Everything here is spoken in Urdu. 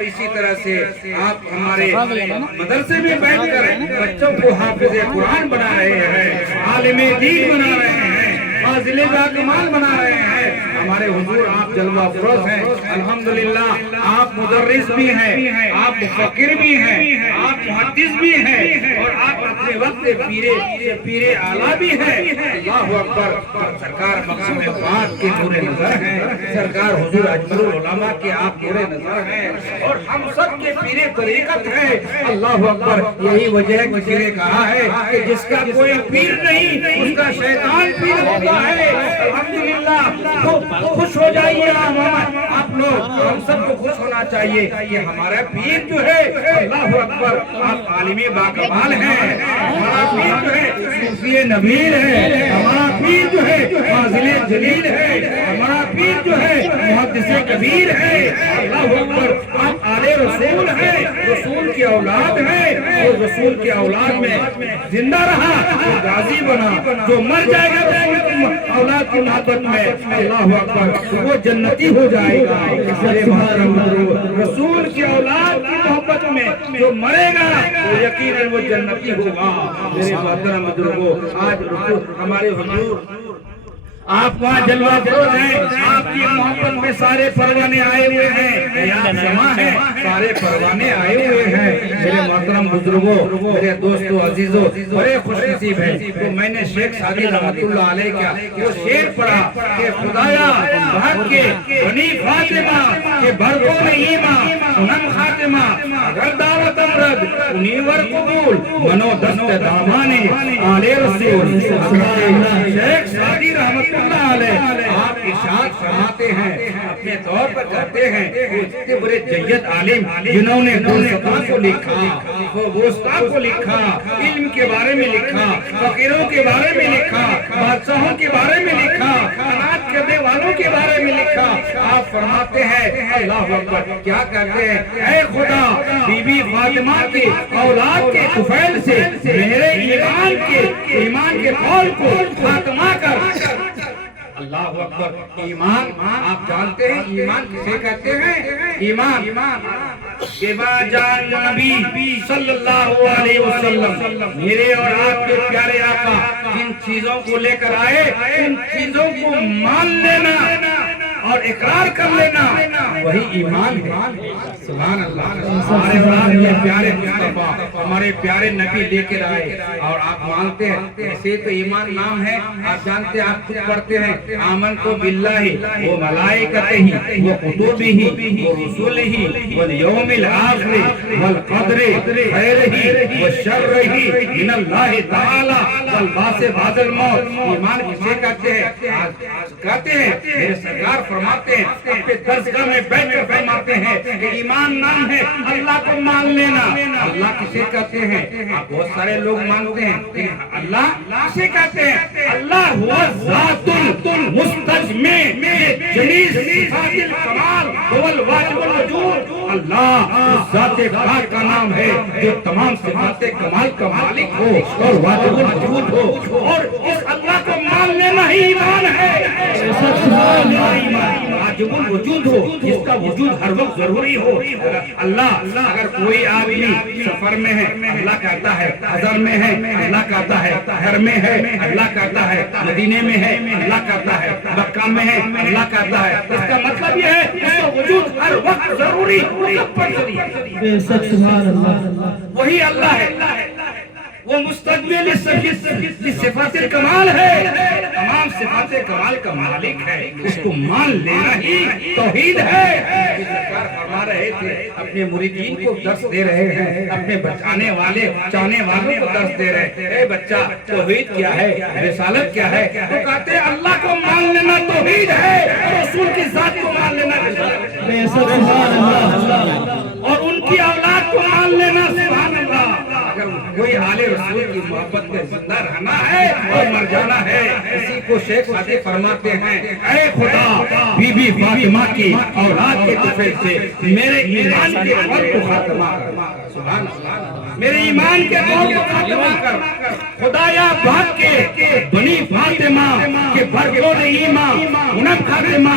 اور اسی طرح سے آپ ہمارے مدرسے میں بیٹھ کر بچوں کو حافظ قرآن بنا رہے ہیں، عالم دین بنا رہے ہیں، فاضل باکمال بنا رہے ہیں۔ ہمارے حضور آپ جلوہ افروز ہیں، الحمدللہ آپ مدرس بھی ہیں، آپ مفکر بھی ہیں، آپ محدث بھی ہیں، اور آپ اپنے وقت پیر اعلیٰ بھی ہیں۔ اللہ اکبر۔ سرکار مقام وفات کے نور نظر ہیں، سرکار حضور اجمل العلماء کے آپ نور نظر ہیں، اور ہم سب کے پیر طریقت ہیں۔ اللہ اکبر۔ یہی وجہ ہے کسی نے کہا ہے کہ جس کا کوئی پیر نہیں اس کا شیطان پیر ہوتا ہے۔ الحمدللہ خوش ہو جائیے آپ لوگ، ہم سب کو خوش ہونا چاہیے کہ ہمارا پیر جو ہے، اللہ اکبر، آپ عالم باکمال ہیں، ہمارا پیر جو ہے صوفی نبیل ہے، ہمارا پیر جو ہے فاضل جلیل ہے، ہمارا پیر جو ہے محدث کبیر ہے۔ اللہ اکبر۔ آپ آل رسول ہیں، رسول کی اولاد ہیں، اور رسول کی اولاد میں زندہ رہا جو غازی بنا، جو مر جائے گا رسول کی اولاد کی محبت میں، اللہ اکبر، وہ جنتی ہو جائے گا۔ میرے محترم رسول کی اولاد کی محبت میں جو مرے گا وہ یقیناً وہ جنتی ہوگا۔ میرے محترم بزرگوں، آج ہمارے حضور آپ وہاں جلوہ افروز ہیں، آپ کی محبت میں سارے پروانے آئے ہوئے ہیں، یہاں جمع ہیں، سارے پروانے آئے ہوئے ہیں۔ میرے محترم بزرگوں، میرے دوستو عزیزوں، بڑے خوش نصیب ہیں۔ تو میں نے شیخ سعدی رحمت اللہ علیہ کا وہ شعر پڑھا کہ خدایا بھاگ کے بنی فاطمہ کے برکوں میں ایمان سنم خاتمہ، اگر دعوت امرد انیور قبول منو دست دامانے آل رسول۔ شیخ سعدی رحمت اللہ علیہ آپ ارشاد فرماتے ہیں، اپنے طور پر کہتے ہیں وہ اتنے بڑے جید عالم جنہوں نے گلستان کو لکھا، بوستان کو لکھا، علم کے بارے میں لکھا، فقیروں کے بارے میں لکھا، بادشاہوں کے بارے میں لکھا، قناعت کرنے والوں کے بارے میں لکھا۔ آپ فرماتے ہیں اللہ اکبر، کیا کہتے ہیں، اے خدا بی بی فاطمہ کی اولاد کے طفیل سے میرے ایمان کے قول کو خاتمہ کر۔ اللہ اکبر۔ ایمان آپ جانتے ہیں ایمان کسے کہتے ہیں؟ ایمان کہ جان نبی صلی اللہ علیہ وسلم میرے اور آپ کے پیارے آقا جن چیزوں کو لے کر آئے ان چیزوں کو مان لینا اور اقرار کر لینا وہی ایمان ہے۔ سبحان اللہ۔ ہمارے اور یہ پیارے مصطفیٰ ہمارے پیارے نبی لے کر آئے اور آپ مانتے ہیں، ایسے تو ایمان نام ہے، آپ جانتے ہیں، آپ خود پڑھتے ہیں آمنت باللہ و ملائکتہ و کتبہ و رسلہ والیوم الآخر والقدر خیرہ و شرہ من اللہ تعالی والبعث بعد الموت۔ ایمان کسے کہتے ہیں؟ کہتے ہیں میرے سرکار فرماتے ہیں، اپنے درسگاہ میں بیٹھ کر فرماتے ہیں کہ ایمان نام ہے اللہ کو مان لینا۔ اللہ کسے کہتے ہیں؟ آپ بہت سارے لوگ مانتے ہیں، اللہ کسے کہتے ہیں؟ اللہ ہوا ذات مستجمع جلیل صفات الکمال هو الواجب الوجود۔ اللہ اس ذات پاک کا نام ہے جو تمام صفات کمال کا مالک ہو اور واجب الوجود ہو، اور اس اللہ کو مان لینا ہی ایمان ہے۔ واجب الوجود ہو، جس کا وجود ہر وقت ضروری ہو۔ اللہ اگر کوئی آدمی سفر میں ہے اللہ کہتا ہے، حضر میں ہے اللہ کہتا ہے، گھر میں ہے اللہ کہتا ہے، مدینے میں ہے اللہ کہتا ہے، مکہ میں ہے اللہ کہتا ہے۔ اس کا مطلب یہ ہے اس کا وجود ہر وقت ضروری وہی اللہ ہے، وہ مستقبل صفات کمال ہے، تمام صفات کمال کا مالک ہے، اس کو مان لینا ہی توحید ہے۔ سرکار فرما رہے تھے، اپنے مریدین کو درس دے رہے ہیں، اپنے بچانے والے چاہنے والوں کو درس دے رہے ہیں، اے بچہ توحید کیا ہے، رسالت کیا ہے؟ تو کہتے ہیں اللہ کو مان لینا توحید ہے، رسول کی ذات کو مان لینا اور ان کی اولاد کو مان لینا سبحان اللہ۔ اگر کوئی آل رسول کی محبت میں زندہ رہنا ہے اور مر جانا ہے، اسی کو شیخ سعدی فرماتے ہیں، اے خدا بی بی فاطمہ کی اولاد کے طفیل سے میرے ایمان کے قول کو خاتمہ کر۔ سبحان اللہ، میرے ایمان کے قول کو خاتمہ کر۔ خدایا بھاگ کے بنی فاطمہ کے برکوں نے ایمان انم خاتمہ